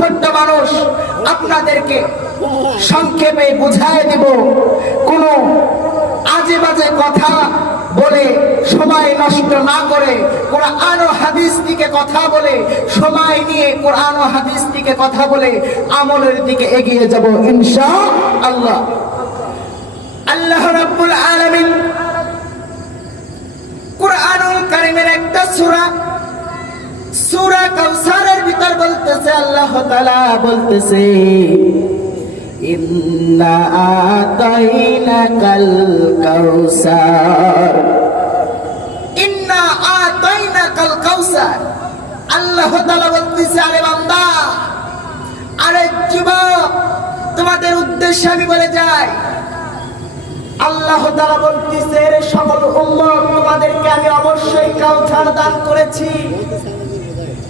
ছোট্ট মানুষ, আপনাদেরকে সংক্ষেপে বুঝায় দেব। কোনো আজে বাজে কথা বলে সময় নষ্ট না করে কোরআন ও হাদিস থেকে কথা বলে, সময় নিয়ে কোরআন ও হাদিস থেকে কথা বলে আমলের দিকে এগিয়ে যাব ইনশাআল্লাহ। আল্লাহ রাব্বুল আলামিন কুরআনুল কারীমের একটা সূরা কাউসারের ভিতর বলতেছে, আল্লাহ তাআলা বলতেছে, ইন্না আতাইনাকাল কাউসার, ইন্না আতাইনাকাল কাউসার। আল্লাহ তাআলা বলতেছে, আরে বান্দা, আরে যুবক, তোমাদের উদ্দেশ্যে আমি বলে যাই, আল্লাহ তাআলা বলতেছে, এর সকল উম্মত, তোমাদেরকে আমি অবশ্যই কাউসার দান করেছি,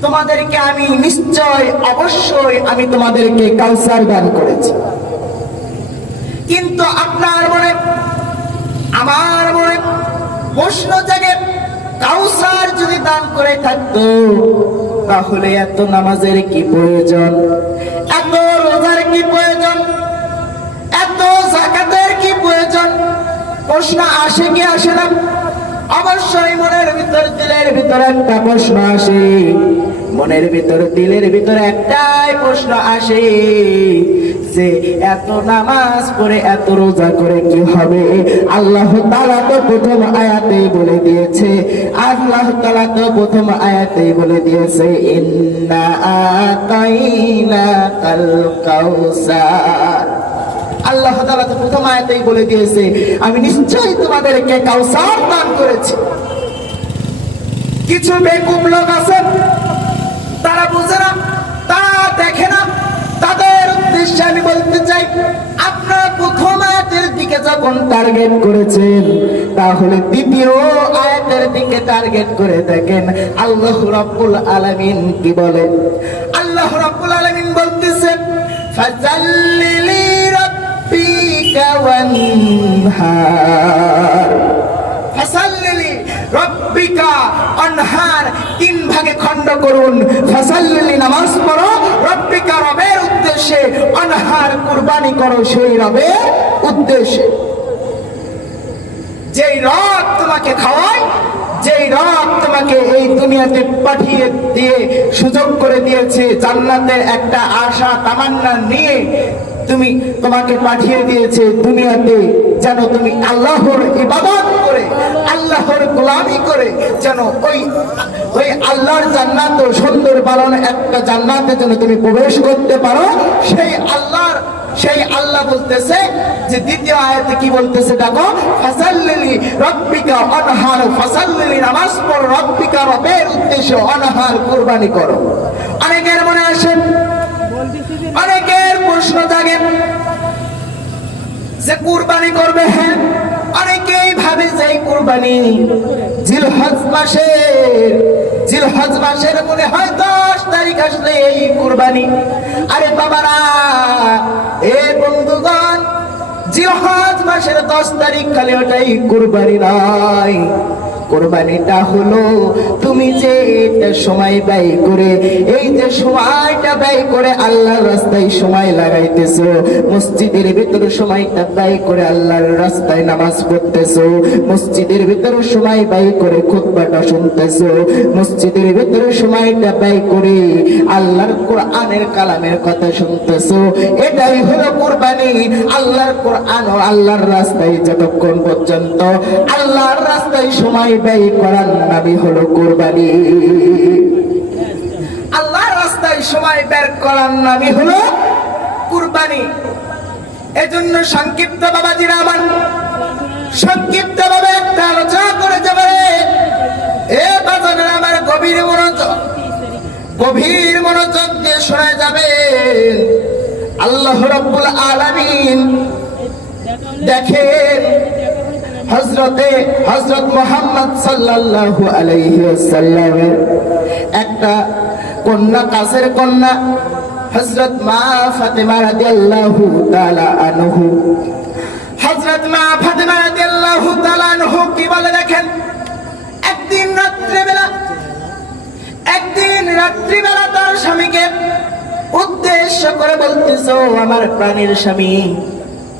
তোমাদেরকে আমি নিশ্চয় অবশ্যই আমি তোমাদেরকে কাউসার দান করেছি। কিন্তু আপনার মনে আমার মনে প্রশ্ন জাগে, কাউসার যদি দান করে থাকতো তাহলে এত নামাজের কি প্রয়োজন, এত রোজার কি প্রয়োজন, এত যাকাতের কি প্রয়োজন? প্রশ্ন আসে কি আসে না? অবশ্যই মনের ভিতর দিলের ভিতরে একটা প্রশ্ন আসে, মনের ভিতর দিলের ভিতরে একটাই প্রশ্ন আসে যে এত নামাজ পড়ে এত রোজা করে কি হবে? আল্লাহ তাআলা তো প্রথম আয়াতেই বলে দিয়েছে, আল্লাহ তাআলা তো প্রথম আয়াতেই বলে দিয়েছে, ইন্না আতাইনাকাল কাউসার। আল্লাহ তাআলা তো প্রথম আয়াতেই বলে দিয়েছে, আমি নিশ্চয়ই তোমাদেরকে কাউসার দান করেছি। কিছু বেকুব লোক আছে, তারা বুঝে না, তারা দেখে না। তাদের উদ্দেশ্যে আমি বলতে চাই, আপনারা প্রথম আয়াতের দিকে যখন টার্গেট করেছেন, তাহলে দ্বিতীয় আয়াতের দিকে টার্গেট করে দেখেন আল্লাহ রাব্বুল আলামিন কি বলেন। আল্লাহ রাব্বুল আলামিন বলতেছেন, ফাযাল্লি লিরাব্বিকা ওয়ানহার। ফাযাল্লি রব্বিকা অনহার, তিন ভাগে খণ্ড করুন। ফাসাল্লি, নামাজ পড়ো, রব্বিকা, রবের উদ্দেশ্যে, অনহার, কুরবানি করো সেই রবের উদ্দেশ্যে। যেই রব তোমাকে খাওয়ায়, যেই রব তোমাকে এই দুনিয়াতে পাঠিয়ে দিয়ে সুযোগ করে দিয়েছে, জান্নাতের একটা আশা তামান্না নিয়ে তোমাকে পাঠিয়ে দিয়েছে দুনিয়াতে, যেন তুমি আল্লাহর ইবাদত করে, আল্লাহর গোলামি করে যেন ওই আল্লাহর জান্নাত, সুন্দর বানানো একটা জান্নাতে যেন তুমি প্রবেশ করতে পারো। সেই আল্লাহ বলতেছে যে দ্বিতীয় আয়াতে কি বলতেছে দেখো, ফাসাল্লি রব্বিকা অনহার, ফাসাল্লি, নামাজ পড়ো, রব্বিকা, রবের উদ্দেশ্যে, অনহার, কুরবানি করো। অনেকের মনে আসে, অনেকের প্রশ্ন জাগে যে কুরবানি করবে। হ্যাঁ, অনেকেই ভাবে যে কুরবানি জিলহজ মাসের মনে হয় 10 তারিখ আসলে এই কুরবানি। আরে বাবারা, এ বন্ধুগণ, জিলহজ মাসের 10 তারিখ খালি ওটাই কুরবানি নয়। কোরবানিটা হলো তুমি যে সময় ব্যয় করে, এই যে সময়টা ব্যয় করে আল্লাহর রাস্তায় সময় লাগাইতেছো, মসজিদের ভিতরে সময়টা ব্যয় করে আল্লাহর রাস্তায় নামাজ পড়তেছো, মসজিদের ভিতরে সময় ব্যয় করে খুতবাটা শুনতেছো, মসজিদের ভিতরে সময়টা ব্যয় করে আল্লাহর কোরআনের কালামের কথা শুনতেছো, এটাই হলো কোরবানি। আল্লাহর কোরআন ও আল্লাহর রাস্তায় যতক্ষণ পর্যন্ত আল্লাহর রাস্তায় সময় ব্যয় করার নামই হলো কোরবানি। আল্লাহর রাস্তায় সময় বের করার নামই হলো কুরবানি। এজন্য সংক্ষিপ্ত বাবাজিরা আমার, সংক্ষিপ্ত ভাবে একটা আলোচনা করে যাবে। এ বাজানের আমার গভীর মনোযোগ দিয়ে শোনা যাবে। আল্লাহ রাব্বুল আলামিন দেখেন, হযরত মুহাম্মদ সাল্লাল্লাহু আলাইহি ওয়াসাল্লামের একটা কন্যা, কাছের কন্যা, হযরত মা ফাতেমা রাদিয়াল্লাহু তাআলা আনহু। হযরত মা ফাতেমা রাদিয়াল্লাহু তাআলা আনহু কি বলে দেখেন, একদিন রাত্রিবেলা তার স্বামীকে করে বলতেছো, আমার প্রাণের স্বামী,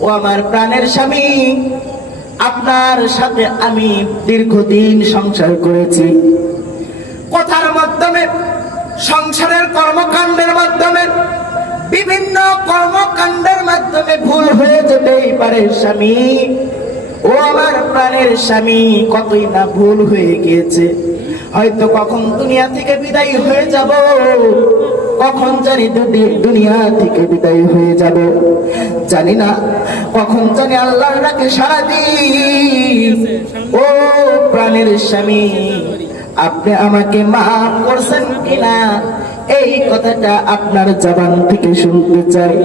ও আমার প্রাণের স্বামী, আপনার সাথে আমি দীর্ঘদিন সংসার করেছি। কথার মাধ্যমে, সংসারের কর্মকাণ্ডের মাধ্যমে, বিভিন্ন কর্মকাণ্ডের মাধ্যমে ভুল হয়ে যেতেই পারে স্বামী। ও আমার প্রাণের স্বামী, কতই না ভুল হয়ে গিয়েছে। হয়তো কখন দুনিয়া থেকে বিদায় হয়ে যাব, কখন জানি দুনিয়া থেকে বিদায় হয়ে যাব, জানি না কখন জানি আল্লাহর ডাকে সাড়া দিই। ও প্রাণের স্বামী, আপনি আমাকে মাফ করছেন কিনা, এই কথাটা আপনার জবান থেকে শুনতে চাই।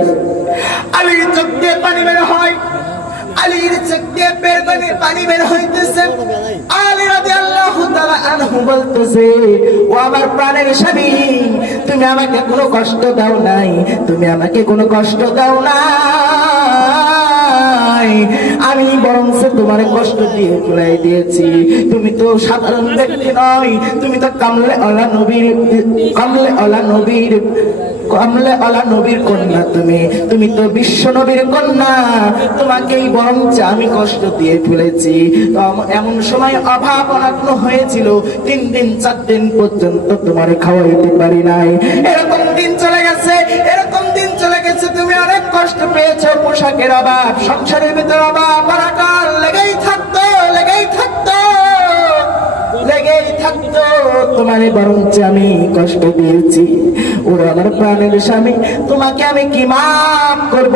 আলীর চোখ দিয়ে পানি বের হয়, আলীর চোখ দিয়ে পানি বের হইতেছে। আলী রাদিয়াল্লাহু তাআলা আনহু বলতেছে, ও আমার প্রাণের স্বামী, তুমি আমাকে কোনো কষ্ট দাও নাই, তুমি আমাকে কোনো কষ্ট দাও নাই, আমি বরং তোমার কষ্ট দিয়ে ফুলাই দিয়েছি। তুমি তো সাধারণ ব্যক্তি নয়, তুমি তো কামলে আলা নবীর কন্যা, তুমি তো বিশ্ব নবীর কন্যা, তোমাকেই বরং আমি কষ্ট দিয়ে ফেলেছি। এমন সময় অভাব অনটন হয়েছিল, 3 দিন 4 দিন পর্যন্ত তোমার খাওয়াইতে পারি নাই। এরকম দিন চলে গেছে, এরকম দিন চলে গেছে, তুমি অনেক কষ্ট পেয়েছো। পোশাকের অভাব, সংসারের ভিতর অভাব অনটন লেগেই থাকতো, লেগেই থাকতো, লেগেই থাকতো, তোমারে বরং আমি কষ্ট দিয়েছি। ওরা আমার প্রাণের স্বামী, তোমাকে আমি কি মাফ করব,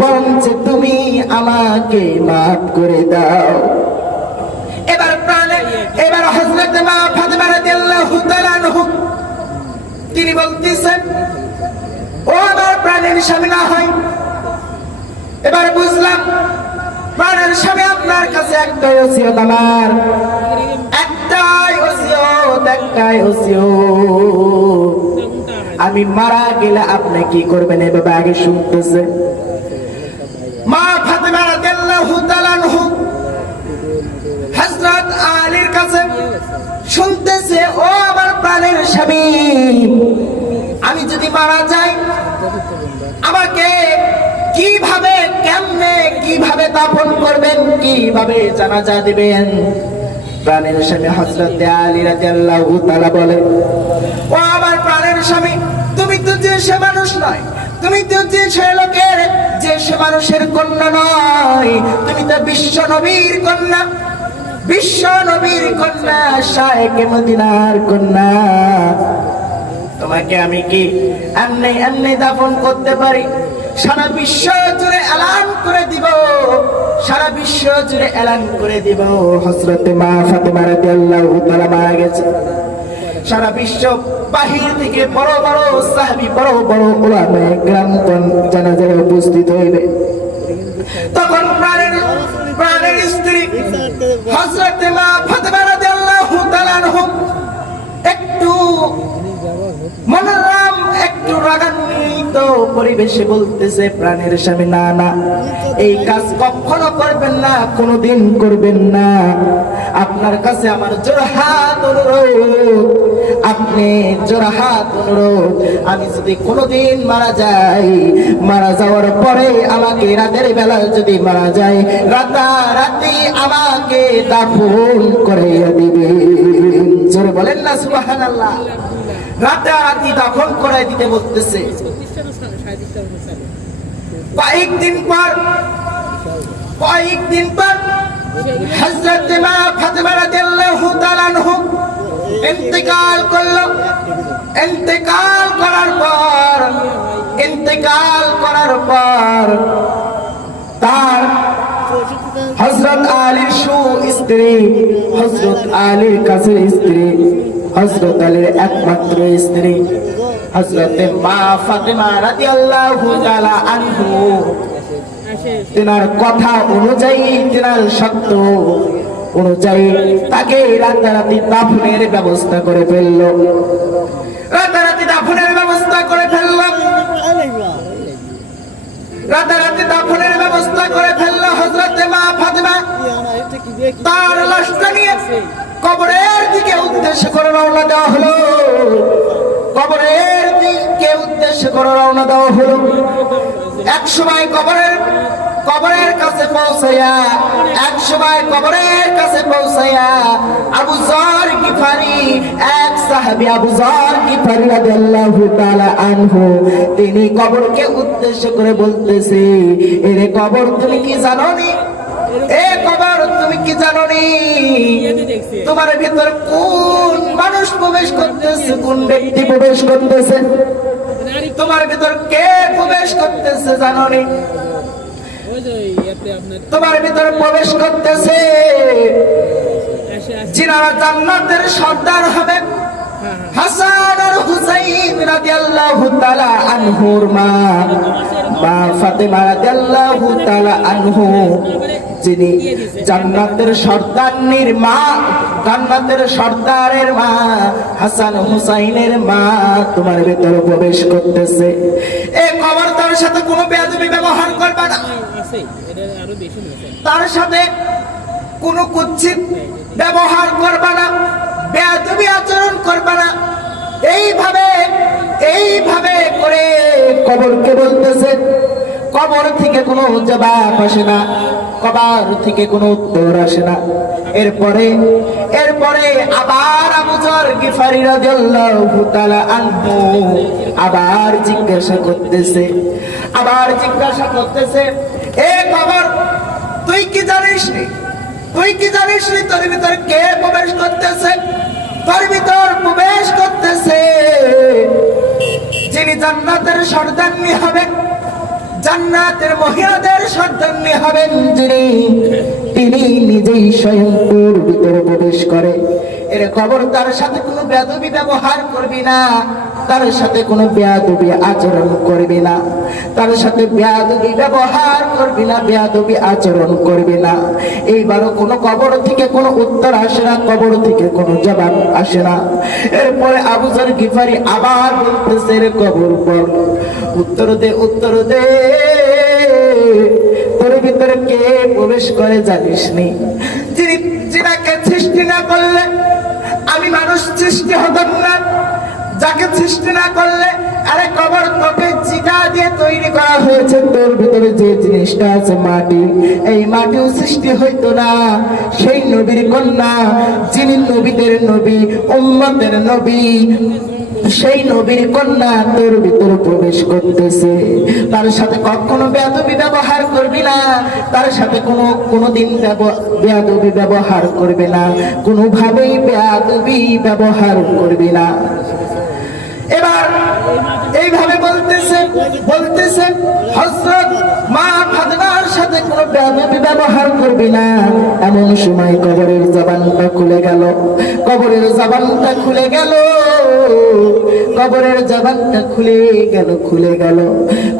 বরং তুমি আমাকে মাফ করে দাও। এবার হযরত মা ফাতেমা রাদিয়াল্লাহু তাআলা আনহা তিনি বলতেছেন, ও আমার প্রাণের স্বামী না হয়, এবার বুঝলাম প্রাণের স্বামী, আপনার কাছে একটাই ওসিয়ত, আমার একটাই ওসিয়ত, একটাই ওসিয়ত, আমি মারা গেলে আপনি কি করবেন, এভাবে আগে শুনতেছে। মা ফাতেমা রাদিয়াল্লাহু তাআলা আনহা হযরত আলীর কাছে শুনতেছে, ও আমার প্রাণের স্বামী, আমি যদি মারা যাই, আমাকে কিভাবে, কেমনে, কিভাবে দাফন করবেন, কিভাবে জানাজা দিবেন? প্রাণের স্বামী হযরত আলী রাদিয়াল্লাহু তাআলা বলে, ও আমার প্রাণের স্বামী, তুমি তো যে সে মানুষ নয়, তুমি তো যে সে লোকের, যে সে মানুষের কন্যা নয়, তুমি তো বিশ্ব নবীর কন্যা, বিশ্ব নবীর কন্যা, শায়েখে মদিনার কন্যা। তোমাকে আমি কি এমনি এমনি দাফন করতে পারি? সারা বিশ্ব জুড়ে এলান করে দিব, সারা বিশ্ব জুড়ে এলান করে দিব হযরত মা ফাতেমা রাদিয়াল্লাহু তাআলা মারা গেছে। সারা বিশ্ব বাহির থেকে বড় বড় সাহাবী, বড় বড় উলামায়ে কেরামগণ জানাজায় উপস্থিত হইবে। তখন প্রাণের স্ত্রী হযরত মা ফাতেমা রাদিয়াল্লাহু তাআলা আনহা একটু মনোরম, একটু রাগান্বিত পরিবেশে বলতেছে, প্রাণের স্বামী, না না, এই কাজ কখনো করবেন না, কোনোদিন করবেন না। আপনার কাছে আমার জোড়হাত অনুরোধ, আপনি জোড়হাত অনুরোধ, আমি যদি কোনোদিন মারা যাই, মারা যাওয়ার পরে আমাকে রাতের বেলা যদি মারা যায়, রাতারাতি আমাকে দাফন করে দিবেন। জোরে বলেন না সুবহানাল্লাহ। রাতারাতি দাফন করে দিতে বলতেছে। কয়েকদিন পর হযরত মা ফাতেমা রাদিয়াল্লাহু তাআলা আনহা ইন্তেকাল করলো। ইন্তেকাল করার পর তার হযরত আলীর স্ত্রী, হযরত আলীর কাছে স্ত্রী, হযরত আলীর একমাত্র স্ত্রী হযরত মা ফাতেমা রাদিয়াল্লাহু তাআলা আনহা, তেনার কথা অনুযায়ী, তেনার শর্ত অনুযায়ী তাকে রাতারাতি দাফনের ব্যবস্থা করে ফেললো। রাতারাতি দাফনের ব্যবস্থা করে ফেললো। রাতারাতি দাফনের ব্যবস্থা করে ফেললো হযরত মা ফাতেমা। তার লাশটা নিয়ে কবরের দিকে উদ্দেশ্য করে রওনা দেওয়া হলো। কবরের দিকে উদ্দেশ্য করে রওনা দেওয়া হলো। এক সময় কবরের কাছে পৌঁছায়া আবু যর গিফারি, এক সাহাবী আবু যর গিফারি রাদিয়াল্লাহু তাআলা আনহু, তিনি কবরকে উদ্দেশ্য করে বলতেছে, এরে কবর তুমি কি জানোনি? এ কবর তুমি কি জানোনি? তোমার ভিতর কোন মানুষ প্রবেশ করতেছে, কোন ব্যক্তি প্রবেশ করতেছে? তোমার ভিতর কে প্রবেশ করতেছে জানোনি? তোমার ভিতর প্রবেশ করতেছে যিনারা জান্নাতের সর্দার হবে, হাসান আর হুসাইন রাদিয়াল্লাহু তাআলা আনহুর মা ফাতেমা রাদিয়াল্লাহু তাআলা আনহু, যিনি জান্নাতের সর্দারনির মা, জান্নাতের সর্দারের মা, হাসান হুসাইনের মা তোমার ভিতরে প্রবেশ করতেছে। এই খবরদার সাথে কোনো বেয়াদবি ব্যবহার করবে না, তার সাথে কোনো কুৎসিত ব্যবহার করবে না, বেয়াদবি আচরণ করবে না। এইভাবে করে কবরকে বলতেছে। কবর থেকে কোনো জবাব আসে না, কবর থেকে কোনো উত্তর আসে না। এরপরে আবার আবু যর গিফারি রাদিয়াল্লাহু তাআলা আনহু আবার জিজ্ঞাসা করতেছে, এ কবর তুই কি জানিস নি? তোর ভিতর কে প্রবেশ করতেছে? তোর ভিতর প্রবেশ করতেছে যিনি জান্নাতের সর্দারনি হবেন, জান্নাতের মহিলাদের সর্দারনি হবেন, তিনি নিজেই স্বয়ং তোর ভিতরে প্রবেশ করে। এর খবর তার সাথে কোনো বেয়াদবি ব্যবহার করবি না, তার সাথে কোনো বেয়াদবি আচরণ করবি না, তার সাথে বেয়াদবি ব্যবহার করবি না, বেয়াদবি আচরণ করবি না। এইবারও কোনো কবর থেকে কোনো উত্তর আসে না, কবর থেকে কোনো জবাব আসে না। এরপরে আবু যর গিফারি আবার বলতেছে, রে কবর বল, উত্তর দে, তোর ভিতরে কে প্রবেশ করে জানিস নি? যিনাকে সৃষ্টি না করলে আমি মানুষ সৃষ্টি হতাম না, যাকে সৃষ্টি না করলে, আরে কবর তোকে চিটা দিয়ে তৈরি করা হয়েছে, তোর ভিতরে যে জিনিসটা আছে মাটি, এই মাটিও সৃষ্টি হইতো না। সেই নবীর কন্যা, যিনি নবীদের নবী, উম্মতের নবী, সেই নবীর কন্যা তোর ভিতরে প্রবেশ করতেছে। তার সাথে কখনো বেয়াদবি ব্যবহার করবি না, তার সাথে কোনোদিন বেয়াদবি ব্যবহার করবে না, কোনোভাবেই বেয়াদবি ব্যবহার করবি না। এবার এইভাবে বলতেছে হযরত মা ফাতেমার সাথে কোনো বেয়াদবি ব্যবহার করবি না। এমন সময় কবরের জবানটা খুলে গেল,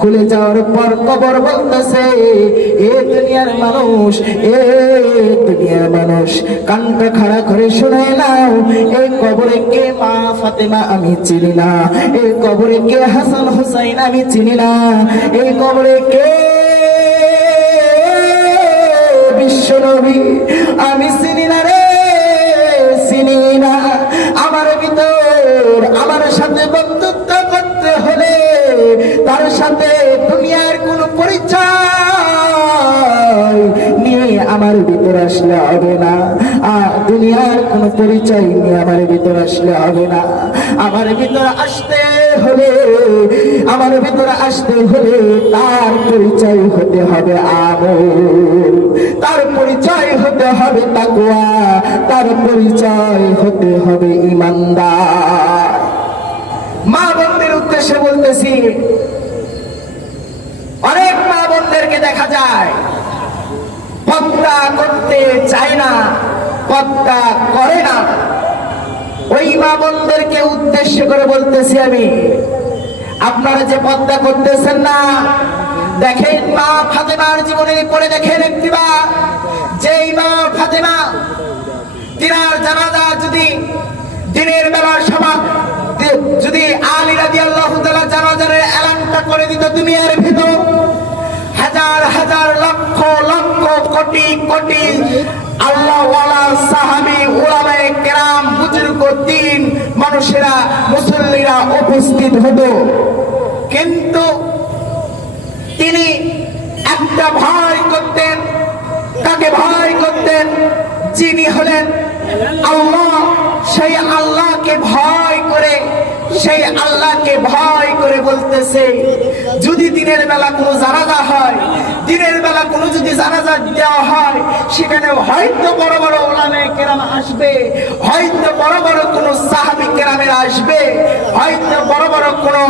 খুলে যাওয়ার পর কবর বলতেছে, এ দুনিয়ার মানুষ কানটা খাড়া করে শুনে নাও, এই কবরে কে মা ফাতেমা আমি চিনি না, এই কবরে কে হাসান হুসাইন আমি চিনি না, এই কবরে কে বিশ্বনবী আমি চিনি না রে, চিনি না। আমার সাথে বন্ধুত্ব করতে হলে তার সাথে দুনিয়ার কোন পরিচয় নিয়ে আমার ভিতর আসলে হবে না, দুনিয়ার কোন পরিচয় নিয়ে আমার ভিতর আসলে হবে না। আমার ভিতর আসতে হলে তার পরিচয় হতে হবে আমল, তার পরিচয় হতে হবে তাকওয়া, তার পরিচয় হতে হবে ঈমানদার। মা বোনদের উদ্দেশ্যে বলতেছি, অনেক মা বোনদেরকে দেখা যায় পর্দা করতে চায় না, পর্দা করে না। ওই মা বোনদেরকে উদ্দেশ্য করে বলতেছি আমি, আপনারা যে পর্দা করতেছেন না, দেখেন মা ফাতেমার জীবনে পড়ে দেখেন একটিবার, যেই মা ফাতেমা তিনার জানাজা যদি দিনের বেলার সময় যদি আলী রাদিয়াল্লাহু তাআলা জানাজার এলানটা করে দিত দুনিয়ার ভিতর, হাজার হাজার লক্ষ লক্ষ কোটি কোটি আল্লাহ ওয়ালা সাহাবী উলামায়ে কেরাম বুজুর্গ দিন মানুষেরা মুসল্লিরা উপস্থিত হতো, কিন্তু তিনি একটা ভয় করতেন। তাকে ভয় করতেন, যিনি হলেন আল্লাহ। সেই আল্লাহকে ভয় করে, সেই আল্লাহকে ভয় করে বলতেছে, যদি দিনের বেলা কোনো জানাজা হয়, দিনের বেলা কোনো যদি জানাজা দেওয়া হয়, সেখানে হয়তো বড় বড় উলামায়ে কেরাম আসবে, হয়তো বড় বড় কোনো সাহাবী কেরামেরা আসবে, হয়তো বড় বড় কোনো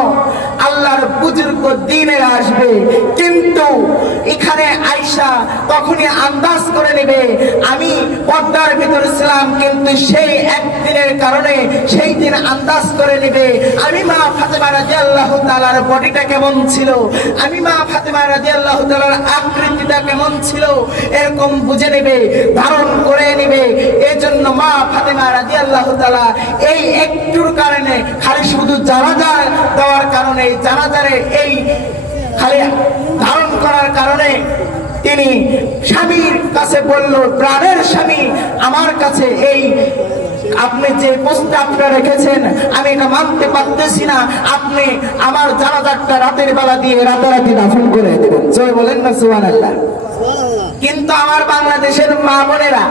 আল্লাহর বুজুর্গ দ্বীনের আসবে, কিন্তু এখানে আয়েশা তখনই আন্দাজ করে নেবে আমি পর্দার ভিতরে ছিলাম, কিন্তু সেই একদিনের কারণে সেই দিন আন্দাজ করে নেবে আমি মা ফাতেমা রাদিয়াল্লাহু তাআলার বডিটা কেমন ছিল, আমি মা ফাতেমা রাদিয়াল্লাহু তাআলার আকৃতিটা কেমন ছিল, এরকম বুঝে নেবে, ধারণ করে নেবে। এজন্য মা ফাতেমা রাদিয়াল্লাহু তাআলা এই একটুর কারণে, খালি শুধু জানাজা দেওয়ার কারণে, জানাজারে এই খালি ধারণ করার কারণে তিনি স্বামীর কাছে বলল, প্রাণের স্বামী আমার কাছে এই আপনি যে প্রস্তাবটা রেখেছেন আমি এটা মানতে পারতেছি না, আপনি আমার জানাজাটা রাতের বেলা দিয়ে রাতারাতি দাফন করে দেবেন। জয় বলেন না সুবহানাল্লাহ। কিন্তু আমার বাংলাদেশের মা বোনেরা,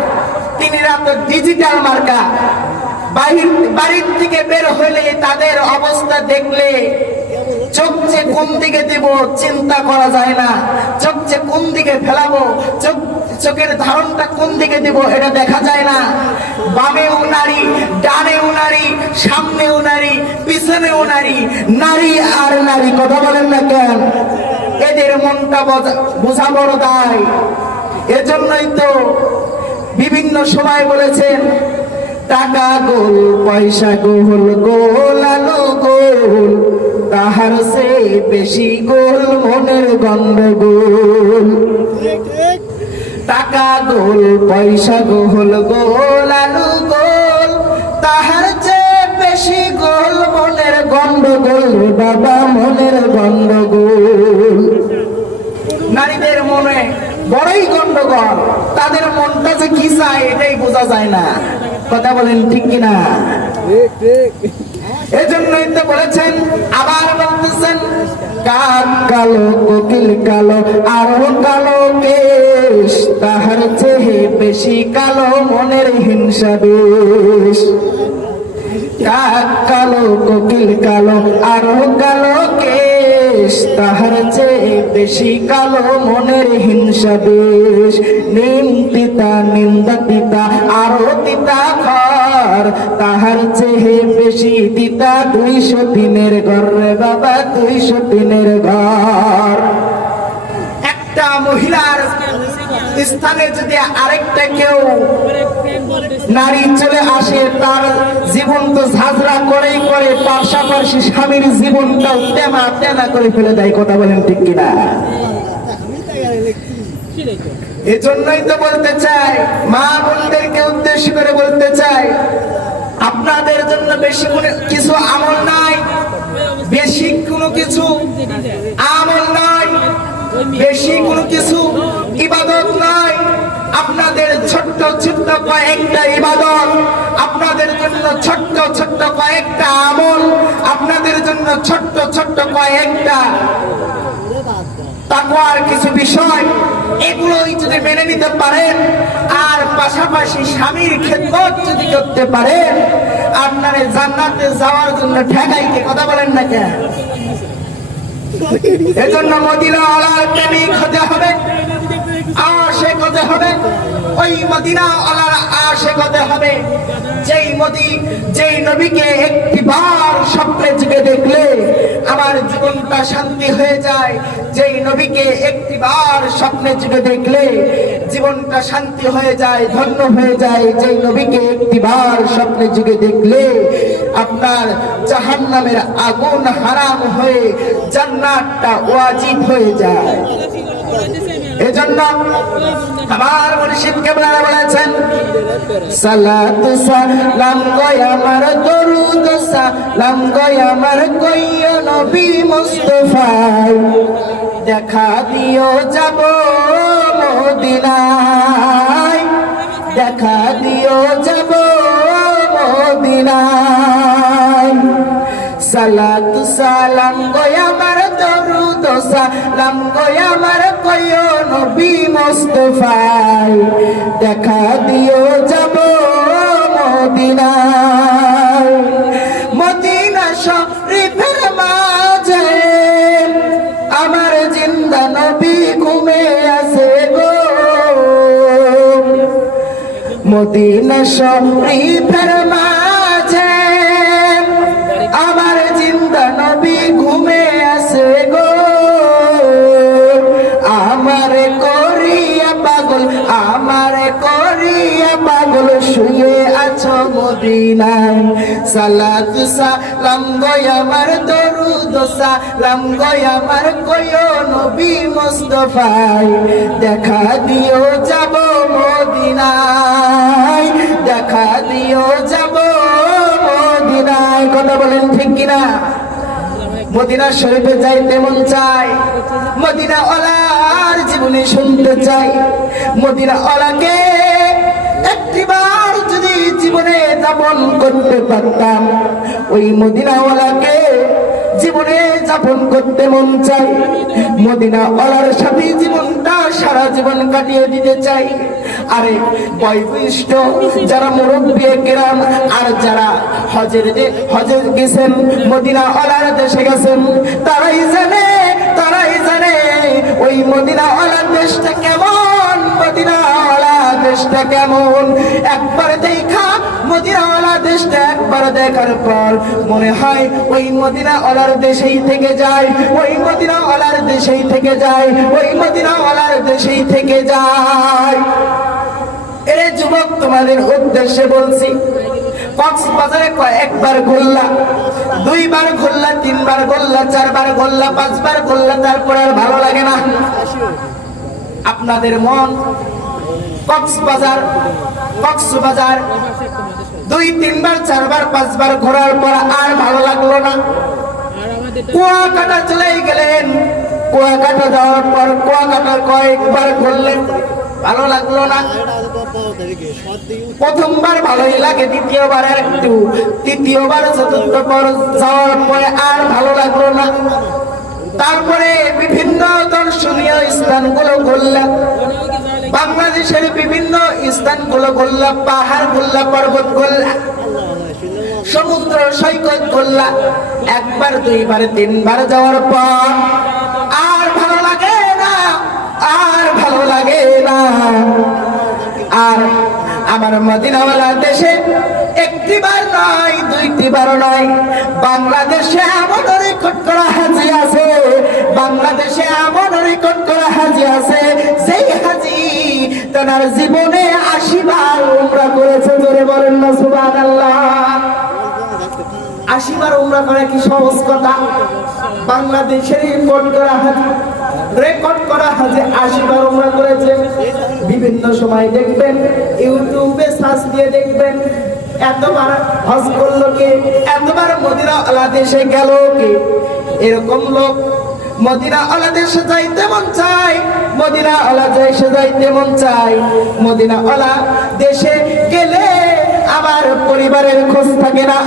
তিনিরা তো ডিজিটাল মার্কা, বাড়ির থেকে বের হলে তাদের অবস্থা দেখলে চোখ যে কোন দিকে দেব চিন্তা করা যায় না, চোখ যে কোন দিকে ফেলাবো, চোখের ধারণটা কোন দিকে দেব এটা দেখা যায় না। বামেও নারী, ডানেও নারী, সামনেও নারী, পিছনেও নারী, নারী আর নারী, কথা বলেন না কেন? এদের মনটা বোঝা বড় দায়। এজন্যই তো বিভিন্ন সময় বলেছেন, টাকা গোল পয়সা গোল, গোল আলো গোল, তাহার সে বেশি গোল মনের গন্ডগোল। টাকা গোল পয়সা গোল, গোল আলো গোল, তাহার চেয়ে বেশি গোল মনের গন্ডগোল, বাবা মনের গন্ডগোল। নারীদের মনে বড়ই গন্ডগোল, তাদের মনটা যে কি চায় এটাই বোঝা যায় না, কথা বলেন ঠিক কিনা? এজন্যই তো বলেছেন, আবার বলতেছেন, কাক কালো কোকিল কালো আরো কালো কেশ, তাহার চেয়ে বেশি কালো মনের হিংসা বেশ। কাক কালো কোকিল কালো আরো কালো কেশ, তাহার চেয়ে বেশি কালো মনের হিংসা বেশ। নিম তিতা নিন্দা তিতা আরো তিতা খর, তাহার চেয়ে বেশি তিতা 203 ঘর রে বাবা, 203 ঘর। একটা মহিলার স্থানে যদি আরেকটা কেউ নারী চলে আসে, তার জীবন তো ঝাঁঝরা করেই করে, পাশাপাশি স্বামীর জীবনটাও তেনা তেনা করে ফেলে দেয়, কথা বলেন ঠিক কিনা? এজন্যই তো বলতে চাই, মা বোনদেরকে উদ্দেশ্য করে বলতে চাই, আপনাদের জন্য বেশি কিছু আমল নাই, বেশি কোনো কিছু আমল নাই, বেশি কোনো কিছু ইবাদত নাই। আপনাদের ছোট্ট ছোট্ট কয়েকটা ইবাদত, আপনাদের জন্য ছোট্ট ছোট্ট কয়েকটা আমল, আপনাদের জন্য ছোট্ট ছোট্ট কয়েকটা তাকওয়ার কিছু বিষয়, এগুলোই যদি মেনে নিতে পারেন আর পাশাপাশি স্বামীর খেদমত যদি করতে পারেন, আপনার জান্নাতে যাওয়ার জন্য ঠেকাইতে, কথা বলেন না কেন? এজন্য মদিনা ওয়ালার প্রেমিক হতে হবে, আশিক হতে হবে, ওই মদিনা ওয়ালার আশিক হতে হবে, যেই নবীকে একটিবার স্বপ্নে যুগে দেখলে আমার জীবনটা শান্তি হয়ে যায়, যেই নবীকে একটিবার স্বপ্নে যুগে দেখলে জীবনটা শান্তি হয়ে যায়, ধন্য হয়ে যায়, যেই নবীকে একটিবার স্বপ্নে যুগে দেখলে আপনার জাহান্নামের আগুন হারাম হয়ে জান্নাতটা ওয়াজিব হয়ে যায়। এজন্য আমার মুর্শিদ কেবলা বলেছেন, সালাত সালাম গয় আমার, দরুদ সালাম গয় আমার, কইয়া নবী মুস্তাফায়, দেখা দিও যাব মদিনায়, দেখা দিও যাব মদিনায়। সালাম গো আমার কইও নবী মুস্তাফায় দেখা দিও যাব মদিনায় মদিনা শরীফের মাঝে আমার জিন্দা নবী ঘুমে আছে গো মদিনা শরীফের মাঝে আমার জিন্দা নবী ঘুমে আছে গো আমারে করিয়া পাগল শুয়ে আছো মদিনায় সালাত সালাম গো আমার দরুদ সালাম গো আমার কইও নবী মুস্তাফায় দেখা দিও যাব মদিনায় দেখা দিও যাব মদিনায় কথা বলেন ঠিক কিনা মদিনা শরীফে যাইতে মন চায় মদিনা ওয়ালার জীবনে শুনতে চাই মদিনা ওয়ালাকে একটিবার যদি জীবনে যাপন করতে পারতাম ওই মদিনা ওয়ালাকে জীবনে যাপন করতে মন চাই মদিনা ওয়ালার সাথে জীবনটা সারা জীবন কাটিয়ে দিতে চাই আরে বয়োজ্যেষ্ঠ যারা মুরব্বী কেরাম আর যারা হজে গেছেন মদিনা ওয়ালার দেশে গেছেন তারাই জানে ওই মদিনা ওয়ালার দেশটা কেমন মদিনা ওয়ালা দেশটা কেমন একবার দেখা মদিনা ওয়ালা দেশটা একবার দেখার পর মনে হয় ওই মদিনা ওয়ালার দেশেই থেকে যায় ওই মদিনা ওয়ালার দেশেই থেকে যায় ওই মদিনা ওয়ালার দেশেই থেকে যায় এরে যুবক তোমাদের উদ্দেশ্যে বলছি কক্সবাজারে কয়েকবার ঘুরলা দুইবার ঘুরলা তিনবার ঘুরলা চারবার ঘুরলা পাঁচবার ঘুরলা তারপর আর ভালো লাগে না আপনাদের মন কক্সবাজার দুই তিনবার চারবার পাঁচবার ঘোরার পর আর ভালো লাগলো না কুয়াকাটা চলে গেলেন কুয়াকাটা যাওয়ার পর কুয়াকাটার কয়েকবার ঘুরলেন ভালো লাগলো না প্রথমবার ভালোই লাগে দ্বিতীয়বার একটু তৃতীয়বার চতুর্থবার যাওয়ার পরে আর ভালো লাগলো না তারপরে বিভিন্ন দর্শনীয় স্থানগুলো ঘুরলাম বাংলাদেশের বিভিন্ন স্থানগুলো ঘুরলাম পাহাড় ঘুরলাম পর্বত ঘুরলাম সমুদ্র সৈকত ঘুরলাম একবার দুইবার তিনবার যাওয়ার পর আর ভালো লাগে না আর আমার মদিনাওয়ালা দেশে একটিবার নয় দুইটিবার নয় বাংলাদেশে এমন রেকর্ড করা হাজি আছে বাংলাদেশে এমন রেকর্ড করা হাজি আছে যেই হাজি তার জীবনে 80 বার উমরা করেছে জোরে বলেন না সুবহানাল্লাহ 80 বার উমরা করা কি সহজ কথা বাংলাদেশের রেকর্ড করা হাজি 80 বার উমরা করেছে বিভিন্ন সময় দেখবেন ইউটিউবে সার্চ দিয়ে দেখবেন এতবার হজ করলো কে এতবার মদিনা ওয়ালা দেশে গেল কে এরকম লোক মদিনা ওয়ালা দেশে যাইতে মন চায় মদিনা ওয়ালা দেশে যাইতে মন চায় মদিনা ওয়ালা দেশে গেলে আমার পরিবারের খোঁজ থাকে না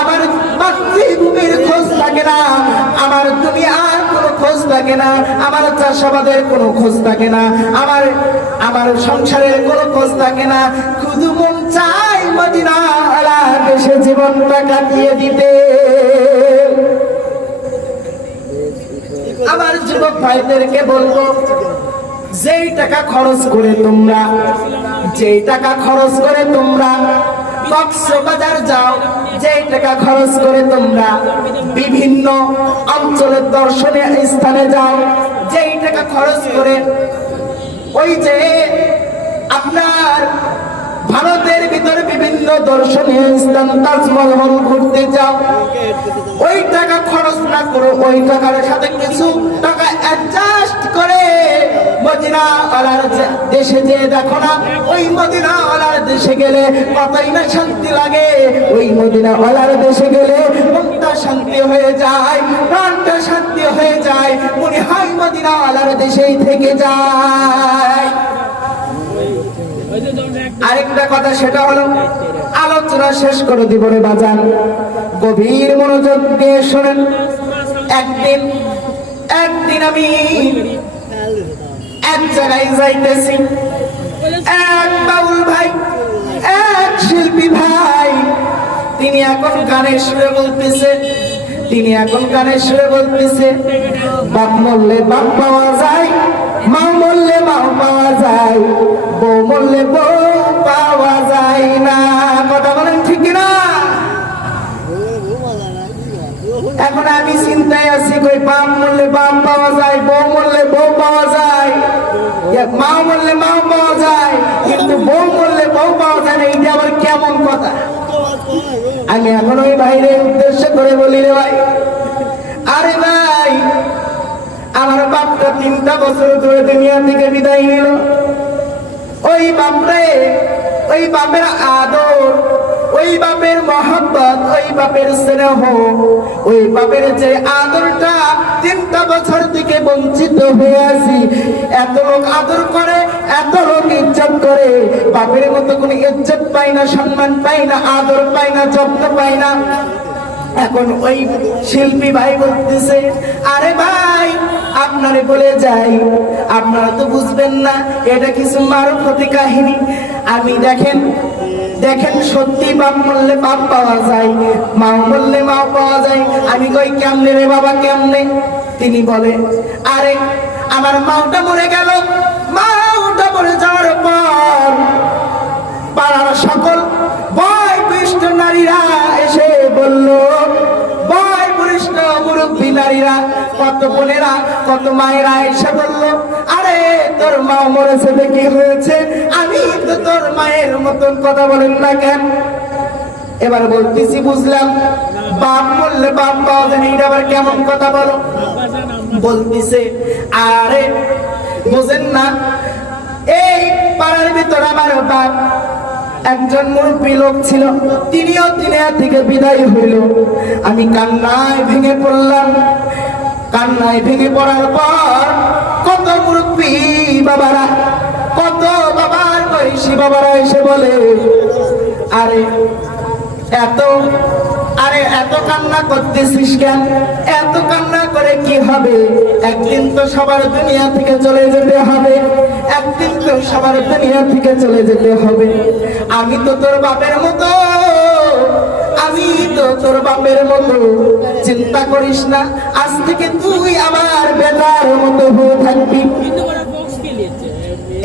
আমার মাতৃভূমির খোঁজ থাকে না আমার দুনিয়ার কোনো খোঁজ থাকে না আমার চাষাবাদের কোনো খোঁজ থাকে না আমার সংসারের কোনো খোঁজ থাকে না শুধু মন চায় মদিনা ওয়ালা দেশে জীবনটা কাটিয়ে দিতে আমার যুবক ভাইদেরকে বলবো যেই টাকা খরচ করে তোমরা কক্সবাজার যাও যেই টাকা খরচ করে তোমরা বিভিন্ন অঞ্চলের দর্শনীয় স্থানে যাও যেই টাকা খরচ করে ওই যে আপনার ভারতের ভিতরে বিভিন্ন দর্শনীয় স্থান তাজমহল ঘুরতে যাও ওই টাকা খরচ না করো ওই টাকার সাথে কিছু টাকা অ্যাডজাস্ট করে মদিনা ওয়ালার দেশে যে দেখো না ওই মদিনা ওয়ালার দেশে গেলে কতই না শান্তি লাগে ওই মদিনা ওয়ালার দেশে গেলে মনটা শান্তি হয়ে যায় প্রাণটা শান্তি হয়ে যায় মনে হয় মদিনা ওয়ালার দেশেই থেকে যায় আরেকটা কথা সেটা হলো আলোচনা শেষ করে দিব রে বাজান গভীর মনোযোগ দিয়ে শোনেন একদিন একদিন আমি এক জায়গায় যাইতেছি, এক বাউল ভাই, এক শিল্পী ভাই, তিনি এখন গানের সুরে বলতেছে, বাপ মরলে বাপ পাওয়া যায়, মা মরলে মাও পাওয়া যায়, বউ মরলে বউ পাওয়া যায় না। কথা বলেন ঠিক না? এখন আমি চিন্তায় আছি, কই বাপ মরলে বাপ পাওয়া যায়, বউ মরলে বউ পাওয়া যায়, মা মরলে মাও পাওয়া যায়, কিন্তু বউ মরলে বউ পাওয়া যায় না, এটা আবার কেমন কথা? আমি এখন ওই বাইরে উদ্দেশ্য করে বলি, রে ভাই, আরে ভাই, আমার বাপটা 3টা বছর ধরে দুনিয়া থেকে বিদায় নিল। ওই বাপরে, ওই বাপের আদর, ওই বাপের মহব্বত, ওই বাপের স্নেহ, ওই বাপের যে আদরটা 3টা বছর থেকে বঞ্চিত হয়ে আছি। এত লোক আদর করে, এত লোক ইজ্জত করে, বাপের মতো কোনো ইজ্জত পাই না, সম্মান পাই না, আদর পাই না, যত্ন পাই না। এখন ওই শিল্পী ভাই বলতেছে, আরে ভাই, আপনারে বলে যাই, আপনারা তো বুঝবেন না, এটা কিছু মারফতি কাহিনী। আমি দেখেন সত্যি বাপ মরলে বাপ পাওয়া যায়, মাও মরলে মাও পাওয়া যায়। আমি কই কেমনে রে বাবা, কেমনে? তিনি বলে, আরে আমার মাওটা মরে গেল, মাওটা মরে যাওয়ার পর পাড়ার সকল বয়োজ্যেষ্ঠ নারীরা এসে বলল, বয়োজ্যেষ্ঠ মুরব্বী নারীরা, কত বোনেরা, কত মায়েরা এসে বলল, আরে তোর মা মরেছে, কি হয়েছে? আমি তো তোর মায়ের মতন। কথা বলেন না কেন? এবার বলতেছি, বুঝলাম, বাপ মরলে বাপ পাওয়া যায়, এটা আবার কেমন কথা বলো? বলতেছে, আরে বুঝেন না, এই পাড়ার ভিতর আমার বাপ একজন মুরব্বী লোক ছিল, তিনিও দুনিয়া থেকে বিদায় হইল। আমি কান্নায় ভেঙে পড়লাম। কান্নায় ভেঙে পড়ার পর কত মুরব্বী বাবারা, কত বাবার বয়সী বাবারা এসে বলে, আরে এত কান্না করতেছিস কেন? এত কান্না করে কি হবে? একদিন তো সবার দুনিয়া থেকে চলে যেতে হবে, একদিন তো সবার দুনিয়া থেকে চলে যেতে হবে। আমি তো তোর বাপের মতো, আমি তো তোর বাপের মতো, চিন্তা করিস না, আজ থেকে তুই আমার বেটার মতো হয়ে থাকবি।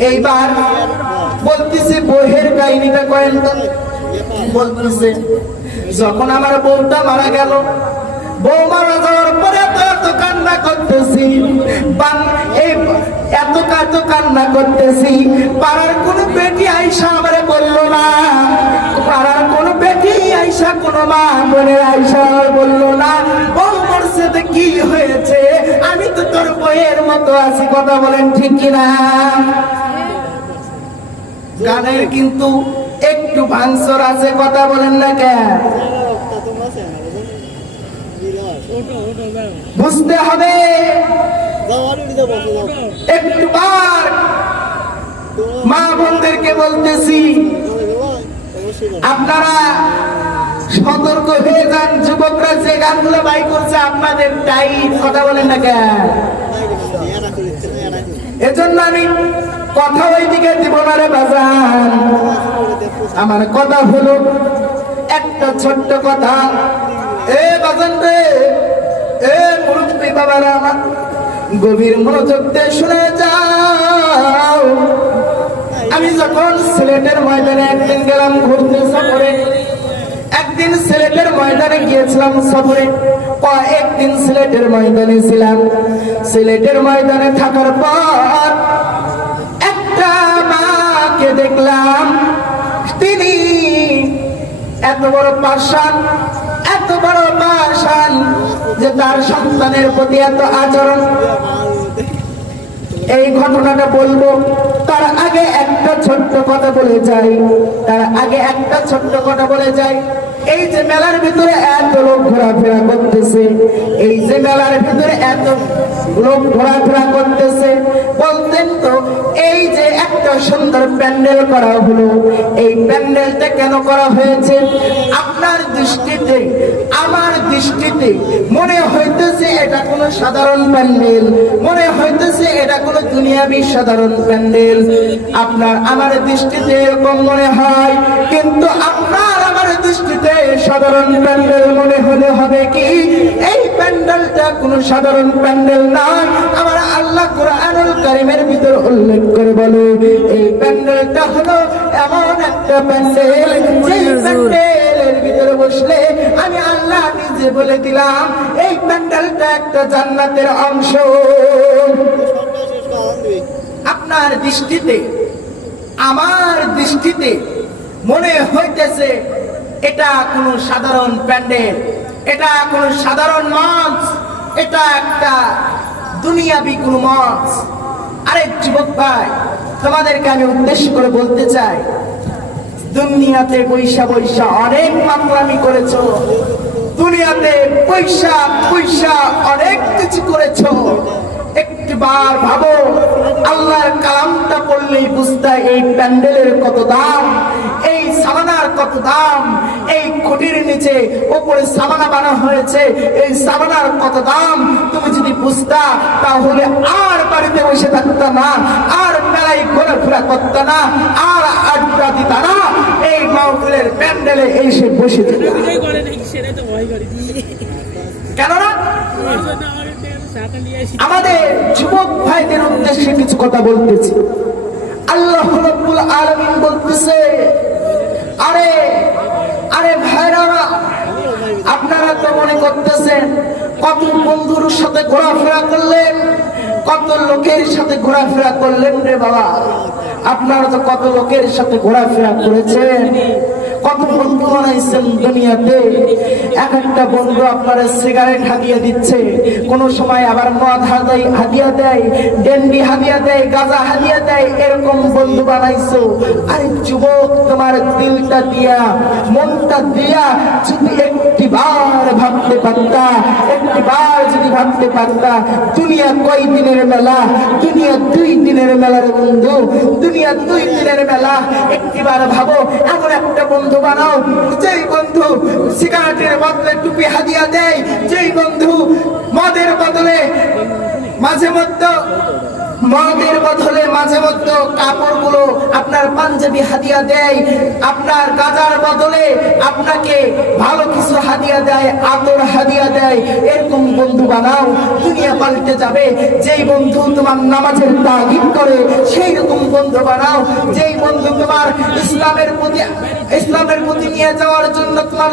এইবার বলতেছে, বইয়ের কাহিনীটা কয়েন তো। বলতেছে, যখন আমার বউটা মারা গেল, বউ মারা যাওয়ার পরে এত কান্না করতেছি, এত কান্না করতেছি, পাড়ার কোন বেটি আইসা আমারে বললো না, পাড়ার কোন বেটি আইসা, কোন মা বোনের আইসা বললো না, বউ মরছে তো কি হয়েছে, আমি তো তোর বইয়ের মতো আছি। কথা বলেন ঠিক কিনা? গানের কিন্তু একটু ভাঙচুর আছে, কথা বলেন না কেন? বুঝতে হবে একটু। বার মা বোনদেরকে বলতেছি, আপনারা সতর্ক হয়ে যান। যুবকরা যে গানগুলো বাই করছে আপনাদের টাইট, কথা বলেন না কেন? এজন্য আমি কথা ওই দিকে দিব না রে বাজান। আমার কথা হলো একটা ছোট্ট কথা। এ বাজান রে, এ মুরব্বী বাবারা, আমার গভীর মনোযোগ দিয়ে শুনে যাও। আমি যখন সিলেটের ময়দানে একদিন গেলাম ঘুরতে সফরে, একদিন সিলেটের ময়দানে গিয়েছিলাম সফরে, কয়েকদিন সিলেটের ময়দানে ছিলাম। সিলেটের ময়দানে থাকার পর একটা মাকে দেখলাম, তিনি এত বড় পাষাণ, এত বড় পাষাণ যে তার সন্তানের প্রতি এত আচরণ। এই ঘটনাটা বলবো, তার আগে একটা ছোট্ট কথা বলে যাই, এই যে মেলার ভিতরে এত লোক ঘোরাফেরা করতেছে, এই যে মেলার ভিতরে এত লোক ঘোরাফেরা করতেছে, বলতেন তো এই যে একটা সুন্দর প্যান্ডেল করা হলো, এই প্যান্ডেলটা কেন করা হয়েছে? আপনার দৃষ্টিতে আমার দৃষ্টিতে মনে হইতেছে এটা কোনো সাধারণ প্যান্ডেল, মনে হইতেছে এটা কোনো দুনিয়াবি সাধারণ প্যান্ডেল। আপনার আমার দৃষ্টিতে এরকম মনে হয়, কিন্তু আপনার আমার দৃষ্টিতে সাধারণ প্যান্ডেল মনে হলে হবে কি? এই প্যান্ডেলটা কোনো সাধারণ প্যান্ডেল নয়। আমার আল্লাহ কুরআনুল কারীমের ভিতর উল্লেখ করে বলে এই প্যান্ডেলটা হলো এমন একটা প্যান্ডেল, যে প্যান্ডেলের ভিতরে বসলে আমি আল্লাহ নিজে বলে দিলাম এই প্যান্ডেলটা একটা জান্নাতের অংশ। আপনার দৃষ্টিতে আমার দৃষ্টিতে মনে হইতেছে এটা কোনো সাধারণ প্যান্ডেল, এটা কোনো সাধারণ মঞ্চ, এটা একটা দুনিয়াবি কোনো মঞ্চ। আরেক যুবক ভাই, তোমাদেরকে আমি উদ্দেশ্য করে বলতে চাই, দুনিয়াতে পয়সা পয়সা অনেক মামলামি করেছো, দুনিয়াতে পয়সা পয়সা অনেক কিছু করেছো। একটিবার ভাবো, আল্লাহর কালামটা পড়লেই বুঝতে এই প্যান্ডেলের কত দাম, এই সামানার কত দাম, এই খুঁটির নিচে উপরে সামানা বানা হয়েছে, এই সামানার কত দাম তুমি যদি বুঝতা, তাহলে আর বাড়িতে বসে থাকতা না, আর মেলায় ঘোরাফেরা করতা না, আর আড্ডা দিতা না, এই মাহফিলের প্যান্ডেলে এসে বসে যেত। কেননা আমাদের যুবক ভাইদের উদ্দেশ্যে কিছু কথা বলতেছি। আল্লাহ রাব্বুল আলামিন বলতেছে, আরে আরে ভাইরা, আপনারা তো মনে করতেছেন কত বন্ধুর সাথে ঘোরাফেরা করলেন, কত লোকের সাথে ঘোরাফেরা করলেন রে বাবা। আপনারা তো কত লোকের সাথে ঘোরাফেরা করেছেন, কত বন্ধু বানাইছেন দুনিয়াতে। এক একটা বন্ধু আপনার সিগারেট হাদিয়া দিচ্ছে, কোন সময় আবার মদ হাদিয়া দেয়, ডেন্ডি হাদিয়া দেয়, গাঁজা হাদিয়া দেয়, এরকম বন্ধু বানাইছো। আরে যুবক, তোমার দিলটা দিয়া, মনটা দিয়া যদি একটিবার ভাবতে পারতা, একটিবার যদি ভাবতে পারতা, দুনিয়া কয় দিনের মেলা, দুনিয়া 2 দিনের মেলার বন্ধু, দুনিয়া 2 দিনের মেলা। একটিবার ভাবো, এমন একটা বন্ধু বানাও যেই বন্ধু সিগারেটের বদলে টুপি হাদিয়া দেয়, যেই বন্ধু মদের বদলে মাঝে মধ্যে কাপড়গুলো আপনার পাঞ্জাবি হাদিয়া দেয়, আপনার গাজার বদলে আপনাকে ভালো কিছু হাদিয়া দেয়, আতর হাদিয়া দেয়। এরকম বন্ধু বানাও, দুনিয়া পাল্টে যাবে। যেই বন্ধু তোমার নামাজের তাগিদ করে সেই রকম বন্ধু বানাও। যেই বন্ধু তোমার ইসলামের প্রতি নিয়ে যাওয়ার জন্য তোমার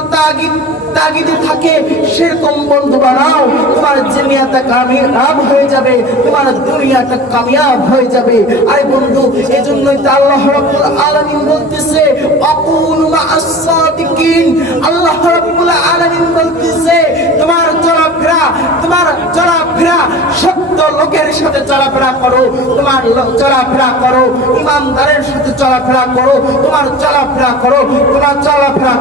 তাগিদে থাকে সেরকম বন্ধু বানাও। তোমার দুনিয়াটা কামিয়াব হয়ে যাবে, তোমার দুনিয়াটা কামিয়াব হয়ে যাবে। আরে বন্ধু, এজন্যই তো আল্লাহ রাব্বুল আলামিন বলতেছে আকুনু মা'আস সাদিকিন। আল্লাহ রাব্বুল আলামিন বলতেছে তোমার চলাফেরা সত্য লোকের সাথে চলাফেরা করো, তোমার চলাফেরা করো ইমানদারের সাথে চলাফেরা করো, তোমার চলাফেরা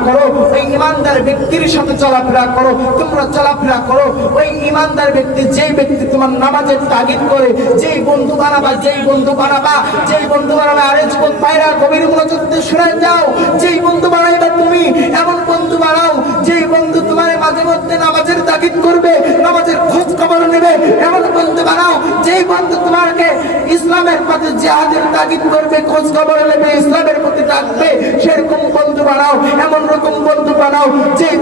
করো ওই ইমানদার ব্যক্তির সাথে চলাফেরা করো, তোমরা চলাফেরা করো ওই ইমানদার ব্যক্তি, যেই ব্যক্তি তোমার নামাজের তাগিদ করে। যেই বন্ধু বানাবা, আরে যুবক ভাইরা, গভীর মনোযোগ দিয়ে শুনে যাও। যেই বন্ধু বানাইবা তুমি, এমন বন্ধু বানাও যেই বন্ধু তোমার মাঝে মধ্যে নামাজের তাগিদ করবে, নামাজের খোঁজ খবর নেবে। এমন বন্ধু বানাও যেই বন্ধু তোমাকে ইসলামের পথে জিহাদের তাগিদ করবে, খোঁজ খবর নেবে, ইসলামের প্রতি ডাকবে। সেরকম বন্ধু বানাও, এমন রকম বন্ধু বানাও যেই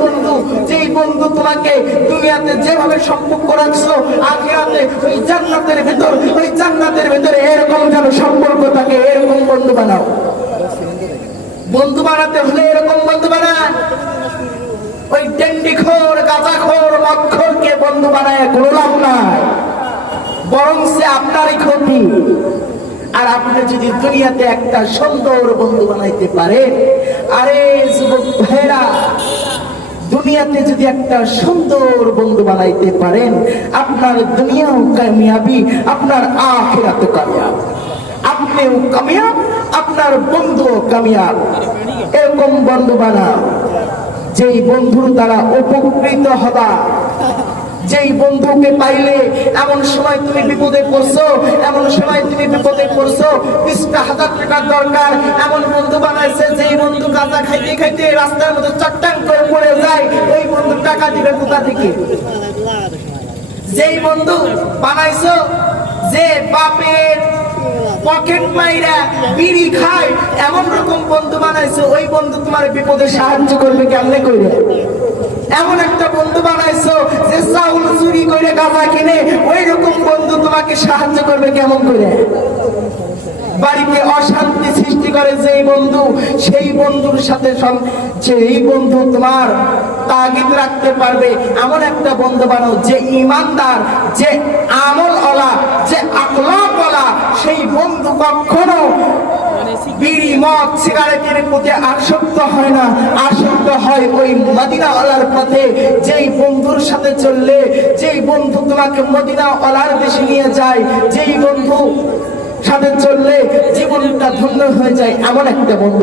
বন্ধু তোমাকে দুনিয়াতে যেভাবে সম্পর্ক রাখছো, আখিরাতে ওই জান্নাতের ভিতরে এরকম যেন সম্পর্ক থাকে, এরকম বন্ধু বানাও। বন্ধু বানাতে হলে এরকম বন্ধু বানায়। ওই ডেন্ডিখোর, গাঁজাখোর, মদখোরকে বন্ধু বানায় কোনো লাভ নাই, বরং সে আপনারই ক্ষতি। আর আপনি যদি দুনিয়াতে একটা সুন্দর বন্ধু বানাইতে পারেন, আরে যুবক ভাইরা, দুনিয়াতে যদি একটা সুন্দর বন্ধু বানাইতে পারেন, আপনার দুনিয়াও কামিয়াবি, আপনার আখিরাতও কামিয়াব। আপনিও কামিয়াব, আপনার বন্ধুও কামিয়াব। এরকম বন্ধু বানাও যেই বন্ধুর দ্বারা উপকৃত হবা, যেই বন্ধুকে পাইলে এমন সময় তুমি বিপদে পড়ছো, এমন সময় তুমি বিপদে পড়ছো, 20,000 টাকার দরকার, এমন বন্ধু বানাইছে যেই বন্ধু গাঁজা খাইতে খাইতে রাস্তার মধ্যে চট্টাং করে পড়ে যায়, ওই বন্ধু টাকা দিবে কোথা থেকে? যেই বন্ধু বানাইছো যে বাপের পকেট মাইরা বিড়ি খায়, এমন রকম বন্ধু বানাইছো, ওই বন্ধু তোমার বিপদে সাহায্য করবে কেমনে করে? এমন একটা বন্ধু বানাইছো যে চাউল চুরি করে গাঁজা কিনে, ওই রকম বন্ধু তোমাকে সাহায্য করবে কেমন করে? বাড়িতে অশান্তি সৃষ্টি করে যেই বন্ধু, সেই বন্ধুর সাথে সেই বন্ধু তোমার তাগিদ রাখতে পারবে এমন একটা বন্ধু বানাও যে ইমানদার, যে আমলওয়ালা, যে আখলাকওয়ালা। সেই বন্ধু কখনো বিড়ি মদ সিগারেটের প্রতি আসক্ত হয় না, আসক্ত হয় ওই মদিনাওয়ালার পথে। যেই বন্ধুর সাথে চললে, যেই বন্ধু তোমাকে মদিনাওয়ালার দেশে নিয়ে যায়, যেই বন্ধু সাথে চললে জীবনটা ধন্য হয়ে যায়, এমন একটা বন্ধু।